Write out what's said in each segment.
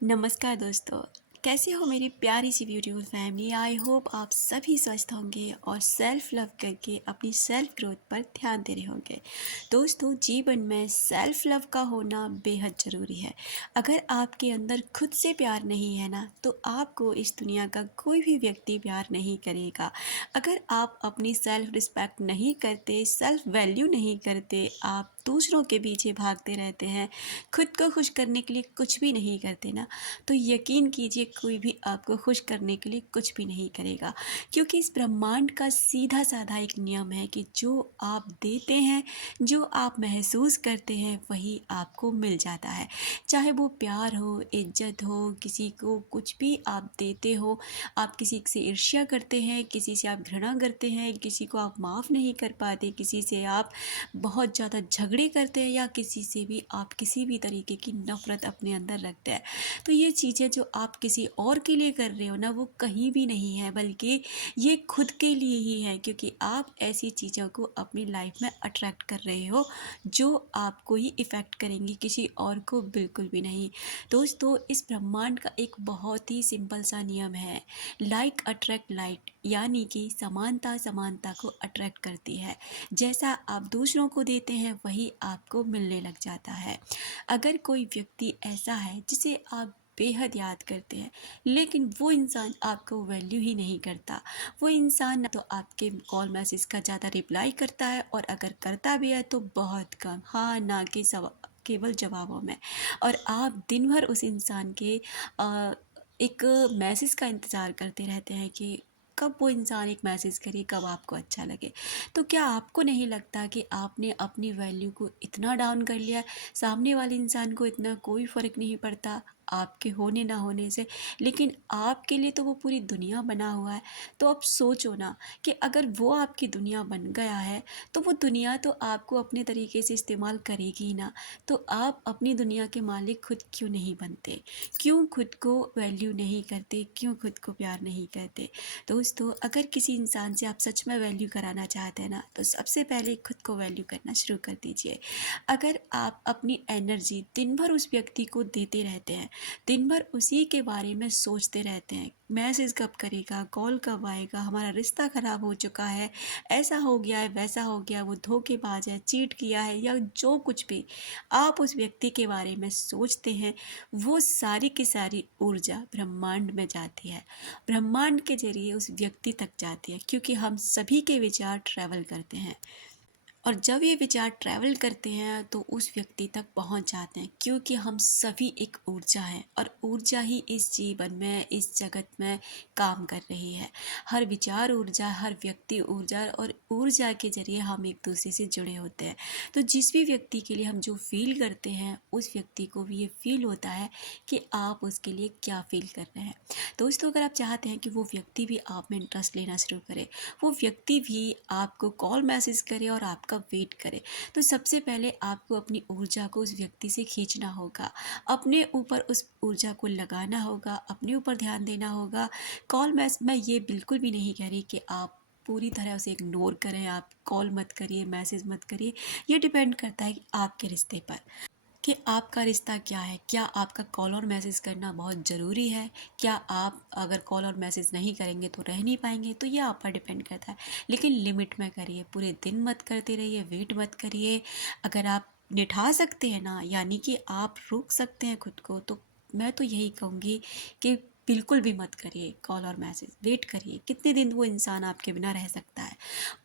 नमस्कार दोस्तों, कैसे हो मेरी प्यारी सी ब्यूटीफुल फैमिली। आई होप आप सभी स्वस्थ होंगे और सेल्फ लव करके अपनी सेल्फ ग्रोथ पर ध्यान दे रहे होंगे। दोस्तों, जीवन में सेल्फ लव का होना बेहद ज़रूरी है। अगर आपके अंदर खुद से प्यार नहीं है ना, तो आपको इस दुनिया का कोई भी व्यक्ति प्यार नहीं करेगा। अगर आप अपनी सेल्फ रिस्पेक्ट नहीं करते, सेल्फ वैल्यू नहीं करते, आप दूसरों के पीछे भागते रहते हैं, खुद को खुश करने के लिए कुछ भी नहीं करते ना, तो यकीन कीजिए कोई भी आपको खुश करने के लिए कुछ भी नहीं करेगा। क्योंकि इस ब्रह्मांड का सीधा साधा एक नियम है कि जो आप देते हैं, जो आप महसूस करते हैं, वही आपको मिल जाता है। चाहे वो प्यार हो, इज्जत हो, किसी को कुछ भी आप देते हो, आप किसी से ईर्ष्या करते हैं, किसी से आप घृणा करते हैं, किसी को आप माफ़ नहीं कर पाते, किसी से आप बहुत ज़्यादा झगड़े करते हैं, या किसी से भी आप किसी भी तरीके की नफ़रत अपने अंदर रखते हैं, तो ये चीज़ें जो आप किसी और के लिए कर रहे हो ना, वो कहीं भी नहीं है, बल्कि ये खुद के लिए ही है। क्योंकि आप ऐसी चीज़ों को अपनी लाइफ में अट्रैक्ट कर रहे हो जो आपको ही इफ़ेक्ट करेंगी, किसी और को बिल्कुल भी नहीं। दोस्तों, इस ब्रह्मांड का एक बहुत ही सिंपल सा नियम है, लाइक अट्रैक्ट लाइक, यानी कि समानता समानता को अट्रैक्ट करती है। जैसा आप दूसरों को देते हैं, वही आपको मिलने लग जाता है। अगर कोई व्यक्ति ऐसा है जिसे आप बेहद याद करते हैं, लेकिन वो इंसान आपको वैल्यू ही नहीं करता, वो इंसान ना तो आपके कॉल मैसेज का ज़्यादा रिप्लाई करता है, और अगर करता भी है तो बहुत कम, हाँ ना के केवल जवाबों में। और आप दिन भर उस इंसान के एक मैसेज का इंतज़ार करते रहते हैं कि कब वो इंसान एक मैसेज करे, कब आपको अच्छा लगे। तो क्या आपको नहीं लगता कि आपने अपनी वैल्यू को इतना डाउन कर लिया, सामने वाले इंसान को इतना कोई फ़र्क नहीं पड़ता आपके होने ना होने से, लेकिन आपके लिए तो वो पूरी दुनिया बना हुआ है। तो अब सोचो ना कि अगर वो आपकी दुनिया बन गया है, तो वो दुनिया तो आपको अपने तरीके से इस्तेमाल करेगी ही ना। तो आप अपनी दुनिया के मालिक खुद क्यों नहीं बनते? क्यों खुद को वैल्यू नहीं करते? क्यों खुद को प्यार नहीं करते? दोस्तों, अगर किसी इंसान से आप सच में वैल्यू कराना चाहते हैं ना, तो सबसे पहले खुद को वैल्यू करना शुरू कर दीजिए। अगर आप अपनी एनर्जी दिन भर उस व्यक्ति को देते रहते हैं, दिन भर उसी के बारे में सोचते रहते हैं, मैसेज कब करेगा, कॉल कब आएगा, हमारा रिश्ता ख़राब हो चुका है, ऐसा हो गया है, वैसा हो गया, वो धोखेबाज है, चीट किया है, या जो कुछ भी आप उस व्यक्ति के बारे में सोचते हैं, वो सारी की सारी ऊर्जा ब्रह्मांड में जाती है, ब्रह्मांड के जरिए उस व्यक्ति तक जाती है। क्योंकि हम सभी के विचार ट्रैवल करते हैं, और जब ये विचार ट्रैवल करते हैं तो उस व्यक्ति तक पहुंच जाते हैं। क्योंकि हम सभी एक ऊर्जा हैं, और ऊर्जा ही इस जीवन में, इस जगत में काम कर रही है। हर विचार ऊर्जा, हर व्यक्ति ऊर्जा, और ऊर्जा के जरिए हम एक दूसरे से जुड़े होते हैं। तो जिस भी व्यक्ति के लिए हम जो फील करते हैं, उस व्यक्ति को भी ये फील होता है कि आप उसके लिए क्या फील कर रहे हैं। दोस्तों, अगर आप चाहते हैं कि वो व्यक्ति भी आप में इंटरेस्ट लेना शुरू करे, वो व्यक्ति भी आपको कॉल मैसेज करे और आपका वेट करे, तो सबसे पहले आपको अपनी ऊर्जा को उस व्यक्ति से खींचना होगा, अपने ऊपर उस ऊर्जा को लगाना होगा, अपने ऊपर ध्यान देना होगा। कॉल मैं ये बिल्कुल भी नहीं कह रही कि आप पूरी तरह उसे इग्नोर करें, आप कॉल मत करिए, मैसेज मत करिए। ये डिपेंड करता है कि आपके रिश्ते पर, कि आपका रिश्ता क्या है। क्या आपका कॉल और मैसेज करना बहुत ज़रूरी है? क्या आप अगर कॉल और मैसेज नहीं करेंगे तो रह नहीं पाएंगे? तो ये आप पर डिपेंड करता है। लेकिन लिमिट में करिए, पूरे दिन मत करते रहिए, वेट मत करिए। अगर आप निठा सकते हैं ना, यानी कि आप रोक सकते हैं खुद को, तो मैं तो यही कहूँगी कि बिल्कुल भी मत करिए कॉल और मैसेज। वेट करिए कितने दिन वो इंसान आपके बिना रह सकता है।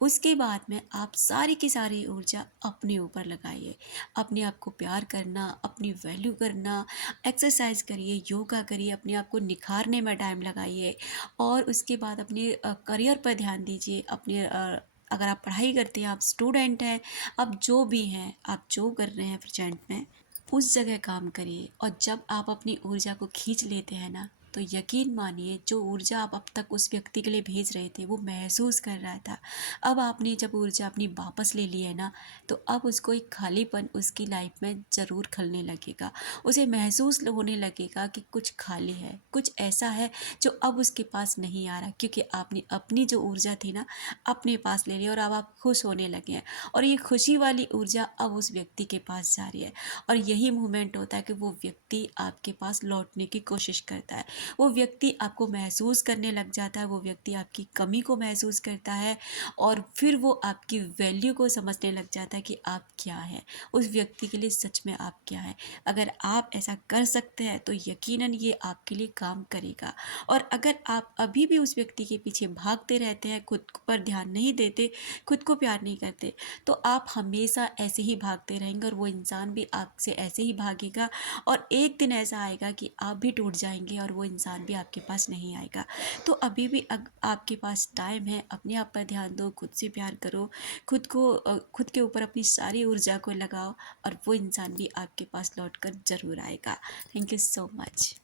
उसके बाद में आप सारी की सारी ऊर्जा अपने ऊपर लगाइए। अपने आप को प्यार करना, अपनी वैल्यू करना, एक्सरसाइज करिए, योगा करिए, अपने आप को निखारने में टाइम लगाइए। और उसके बाद अपने करियर पर ध्यान दीजिए। अपने अगर आप पढ़ाई करते हैं, आप स्टूडेंट हैं, आप जो भी हैं, आप जो कर रहे हैं प्रेजेंट में, उस जगह काम करिए। और जब आप अपनी ऊर्जा को खींच लेते हैं ना, तो यकीन मानिए जो ऊर्जा आप अब तक उस व्यक्ति के लिए भेज रहे थे वो महसूस कर रहा था। अब आपने जब ऊर्जा अपनी वापस ले ली है ना, तो अब उसको एक खालीपन उसकी लाइफ में ज़रूर खलने लगेगा। उसे महसूस होने लगेगा कि कुछ खाली है, कुछ ऐसा है जो अब उसके पास नहीं आ रहा, क्योंकि आपने अपनी जो ऊर्जा थी ना अपने पास ले ली और अब आप खुश होने लगे हैं। और ये खुशी वाली ऊर्जा अब उस व्यक्ति के पास जा रही है। और यही मोमेंट होता है कि वो व्यक्ति आपके पास लौटने की कोशिश करता है। वो व्यक्ति आपको महसूस करने लग जाता है, वो व्यक्ति आपकी कमी को महसूस करता है और फिर वो आपकी वैल्यू को समझने लग जाता है कि आप क्या हैं, उस व्यक्ति के लिए सच में आप क्या हैं। अगर आप ऐसा कर सकते हैं तो यकीनन ये आपके लिए काम करेगा। और अगर आप अभी भी उस व्यक्ति के पीछे भागते रहते हैं, खुद पर ध्यान नहीं देते, खुद को प्यार नहीं करते, तो आप हमेशा ऐसे ही भागते रहेंगे और वो इंसान भी आपसे ऐसे ही भागेगा। और एक दिन ऐसा आएगा कि आप भी टूट जाएंगे और वो इंसान भी आपके पास नहीं आएगा। तो अभी भी आपके पास टाइम है, अपने आप पर ध्यान दो, खुद से प्यार करो, खुद के ऊपर अपनी सारी ऊर्जा को लगाओ और वो इंसान भी आपके पास लौट कर ज़रूर आएगा। Thank you so much.